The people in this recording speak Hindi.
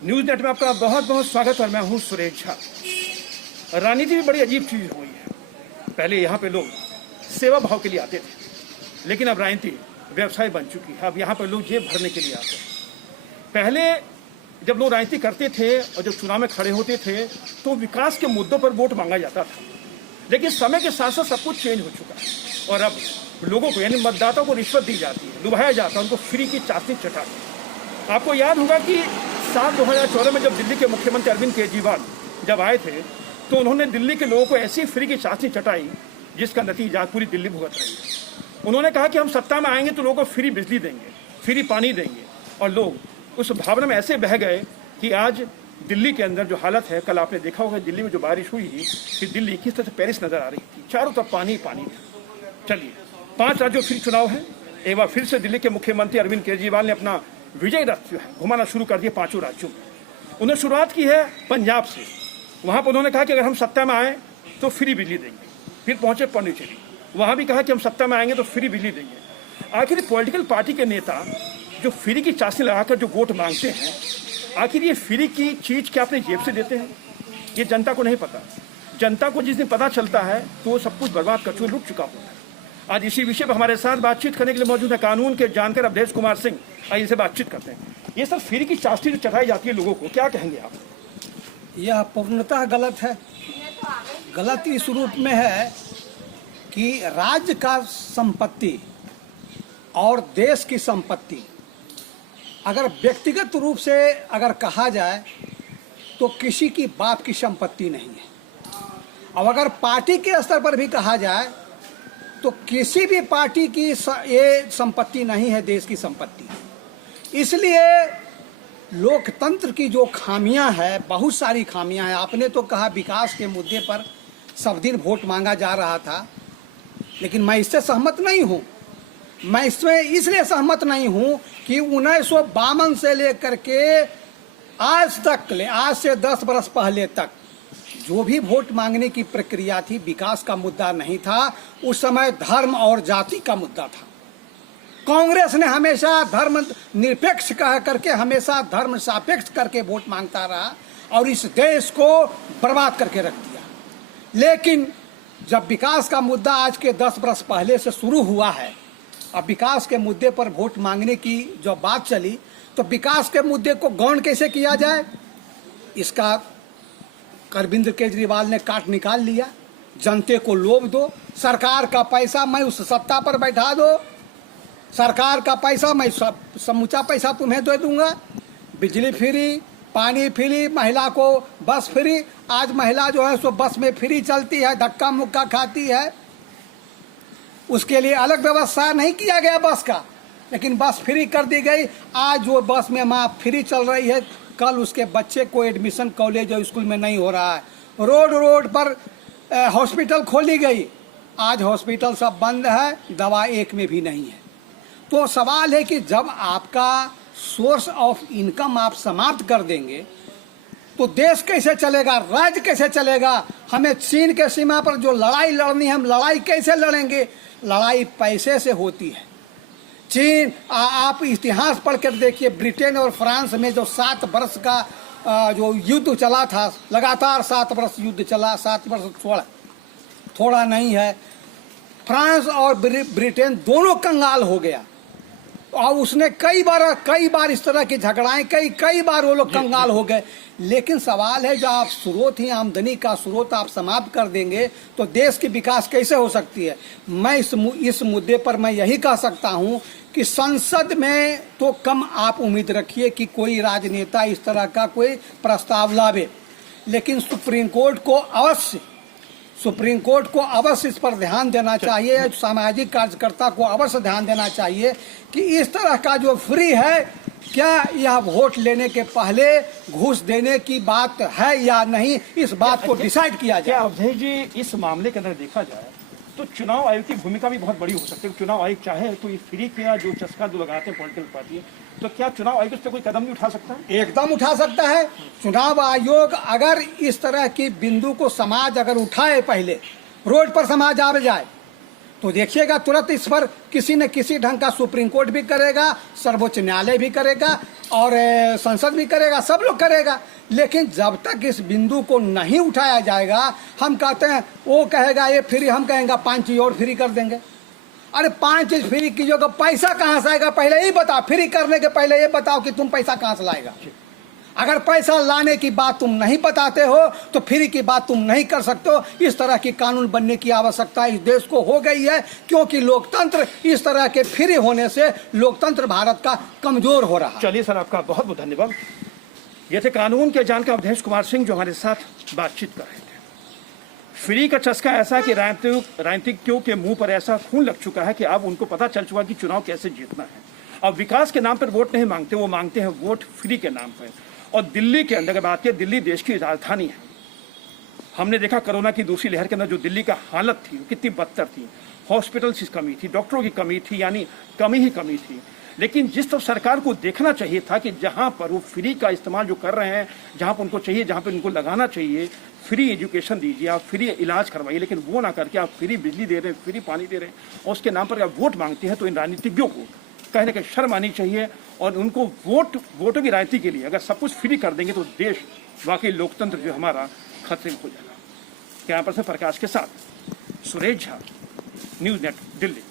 न्यूज नेट में आपका बहुत बहुत स्वागत। और मैं हूं सुरेश झा। राजनीति भी बड़ी अजीब चीज हुई है। पहले यहाँ पे लोग सेवा भाव के लिए आते थे, लेकिन अब राजनीति व्यवसाय बन चुकी है। अब यहाँ पर लोग जेब भरने के लिए आते हैं। पहले जब लोग राजनीति करते थे और जब चुनाव में खड़े होते थे तो विकास के मुद्दों पर वोट मांगा जाता था, लेकिन समय के साथ साथ सब कुछ चेंज हो चुका है और अब लोगों को यानी मतदाताओं को रिश्वत दी जाती है, लुभाया जाता है, उनको फ्री की चाशनी चटाती। आपको याद होगा कि साल 2014 में जब दिल्ली के मुख्यमंत्री अरविंद केजरीवाल जब आए थे तो उन्होंने दिल्ली के लोगों को ऐसी फ्री की चाशनी चटाई जिसका नतीजा पूरी दिल्ली भुगत रही है। उन्होंने कहा कि हम सत्ता में आएंगे तो लोगों को फ्री बिजली देंगे, फ्री पानी देंगे, और लोग उस भावना में ऐसे बह गए कि आज दिल्ली के अंदर जो हालत है, कल आपने देखा होगा दिल्ली में जो बारिश हुई कि दिल्ली किस तरह से पेरिस नजर आ रही थी, चारों तरफ पानी पानी था। चलिए, 5 राज्यों फिर चुनाव है। एक बार फिर से दिल्ली के मुख्यमंत्री अरविंद केजरीवाल ने अपना विजय रथ जो है घुमाना शुरू कर दिया 5 राज्यों में। उन्होंने शुरुआत की है पंजाब से। वहां पर उन्होंने कहा कि अगर हम सत्ता में आए तो फ्री बिजली देंगे। फिर पहुंचे पौंडीचेरी, वहां भी कहा कि हम सत्ता में आएंगे तो फ्री बिजली देंगे। आखिर पॉलिटिकल पार्टी के नेता जो फ्री की चाशनी लगाकर जो वोट मांगते हैं, आखिर ये फ्री की चीज क्या अपने जेब से देते हैं? ये जनता को नहीं पता। जनता को जिस दिन पता चलता है तो सब कुछ बर्बाद कर चुका, लुट चुका होता है। आज इसी विषय पर हमारे साथ बातचीत करने के लिए मौजूद है कानून के जानकार अवधेश कुमार सिंह। आइए इनसे बातचीत करते हैं। ये सब फ्री की चाशनी जो चढ़ाई जाती है लोगों को, क्या कहेंगे आप? यह पूर्णतः गलत है। गलत इस रूप में है कि राज्य का संपत्ति और देश की संपत्ति अगर व्यक्तिगत रूप से अगर कहा जाए तो किसी की बाप की संपत्ति नहीं है। और अगर पार्टी के स्तर पर भी कहा जाए तो किसी भी पार्टी की ये संपत्ति नहीं है, देश की संपत्ति। इसलिए लोकतंत्र की जो खामियां हैं, बहुत सारी खामियां हैं। आपने तो कहा विकास के मुद्दे पर सब दिन वोट मांगा जा रहा था, लेकिन मैं इससे सहमत नहीं हूं। मैं इसमें इसलिए सहमत नहीं हूं कि 1952 से लेकर के आज से 10 वर्ष पहले तक जो भी वोट मांगने की प्रक्रिया थी, विकास का मुद्दा नहीं था। उस समय धर्म और जाति का मुद्दा था। कांग्रेस ने हमेशा धर्म निरपेक्ष कह करके हमेशा धर्म सापेक्ष करके वोट मांगता रहा और इस देश को बर्बाद करके रख दिया। लेकिन जब विकास का मुद्दा आज के 10 वर्ष पहले से शुरू हुआ है, अब विकास के मुद्दे पर वोट मांगने की जो बात चली, तो विकास के मुद्दे को गौण कैसे किया जाए, इसका अरविंद केजरीवाल ने काट निकाल लिया। जनते को लोभ दो, सरकार का पैसा मैं उस सत्ता पर बैठा दो, सरकार का पैसा मैं समूचा पैसा तुम्हें दे दूंगा, बिजली फ्री, पानी फ्री, महिला को बस फ्री। आज महिला जो है सो बस में फ्री चलती है, धक्का मुक्का खाती है, उसके लिए अलग व्यवस्था नहीं किया गया बस का, लेकिन बस फ्री कर दी गई। आज वो बस में माँ फ्री चल रही है, कल उसके बच्चे को एडमिशन कॉलेज और स्कूल में नहीं हो रहा है। रोड रोड पर हॉस्पिटल खोली गई, आज हॉस्पिटल सब बंद है, दवा एक में भी नहीं है। तो सवाल है कि जब आपका सोर्स ऑफ इनकम आप समाप्त कर देंगे तो देश कैसे चलेगा, राज्य कैसे चलेगा? हमें चीन के सीमा पर जो लड़ाई लड़नी है, हम लड़ाई कैसे लड़ेंगे? लड़ाई पैसे से होती है। चीन आप इतिहास पढ़ कर देखिए, ब्रिटेन और फ्रांस में जो 7 वर्ष का जो युद्ध चला था, लगातार 7 वर्ष युद्ध चला, 7 वर्ष थोड़ा नहीं है। फ्रांस और ब्रिटेन दोनों कंगाल हो गया और उसने कई बार इस तरह की झगड़ाएं कई बार वो लोग कंगाल हो गए। लेकिन सवाल है, जब आप स्रोत ही आमदनी का स्रोत आप समाप्त कर देंगे तो देश की विकास कैसे हो सकती है? मैं इस मुद्दे पर मैं यही कह सकता हूं कि संसद में तो कम आप उम्मीद रखिए कि कोई राजनेता इस तरह का कोई प्रस्ताव लावे, लेकिन सुप्रीम कोर्ट को अवश्य इस पर ध्यान देना चाहिए। सामाजिक कार्यकर्ता को अवश्य ध्यान देना चाहिए कि इस तरह का जो फ्री है, क्या यह वोट लेने के पहले घूस देने की बात है या नहीं, इस बात को डिसाइड किया जाए। अवधेश जी, इस मामले के अंदर देखा जाए तो चुनाव आयोग की भूमिका भी बहुत बड़ी हो सकती है। चुनाव आयोग चाहे तो ये फ्री का जो चस्का जो लगाते हैं पॉलिटिकल पार्टी, तो क्या चुनाव आयोग इस पर कोई कदम नहीं उठा सकता है? एकदम उठा सकता है। चुनाव आयोग अगर इस तरह की बिंदु को समाज अगर उठाए, पहले रोड पर समाज आ जाए, तो देखिएगा तुरंत इस पर किसी न किसी ढंग का सुप्रीम कोर्ट भी करेगा, सर्वोच्च न्यायालय भी करेगा और संसद भी करेगा, सब लोग करेगा। लेकिन जब तक इस बिंदु को नहीं उठाया जाएगा, हम कहते हैं वो कहेगा ये फ्री, हम कहेंगे 5 चीज और फ्री कर देंगे। अरे 5 चीज फ्री कीजिएगा, पैसा कहाँ से आएगा पहले ही बताओ। फ्री करने के पहले ये बताओ कि तुम पैसा कहाँ से लाएगा। अगर पैसा लाने की बात तुम नहीं बताते हो तो फ्री की बात तुम नहीं कर सकते हो। इस तरह की कानून बनने की आवश्यकता इस देश को हो गई है, क्योंकि लोकतंत्र इस तरह के फ्री होने से लोकतंत्र भारत का कमजोर हो रहा है। चलिए सर, आपका बहुत बहुत धन्यवाद। ये थे कानून के जानकार अवधेश कुमार सिंह जो हमारे साथ बातचीत कर रहे थे। फ्री का चस्का ऐसा है कि राजनीतिज्ञों के मुंह पर ऐसा खून लग चुका है कि अब उनको पता चल चुका कि चुनाव कैसे जीतना है। अब विकास के नाम पर वोट नहीं मांगते, वो मांगते हैं वोट फ्री के नाम पर। और दिल्ली के अंदर बात की, दिल्ली देश की राजधानी है। हमने देखा कोरोना की दूसरी लहर के अंदर जो दिल्ली का हालत थी वो कितनी बदतर थी। हॉस्पिटल्स की कमी थी, डॉक्टरों की कमी थी, यानी कमी ही कमी थी। लेकिन जिस तरफ सरकार को देखना चाहिए था कि जहां पर वो फ्री का इस्तेमाल जो कर रहे हैं, जहां पर उनको चाहिए, जहां पर उनको लगाना चाहिए, फ्री एजुकेशन दीजिए, आप फ्री इलाज करवाइए, लेकिन वो ना करके आप फ्री बिजली दे रहे हैं, फ्री पानी दे रहे हैं और उसके नाम पर आप वोट मांगते हैं। तो इन राजनीतिज्ञों को कहीं ना कहीं शर्म आनी चाहिए और उनको वोटों की राजनीति के लिए अगर सब कुछ फ्री कर देंगे तो देश वाकई लोकतंत्र जो हमारा खतरे में हो जाएगा। कैमरा पर्सन प्रकाश के साथ सुरेश झा, न्यूज़ नेट, दिल्ली।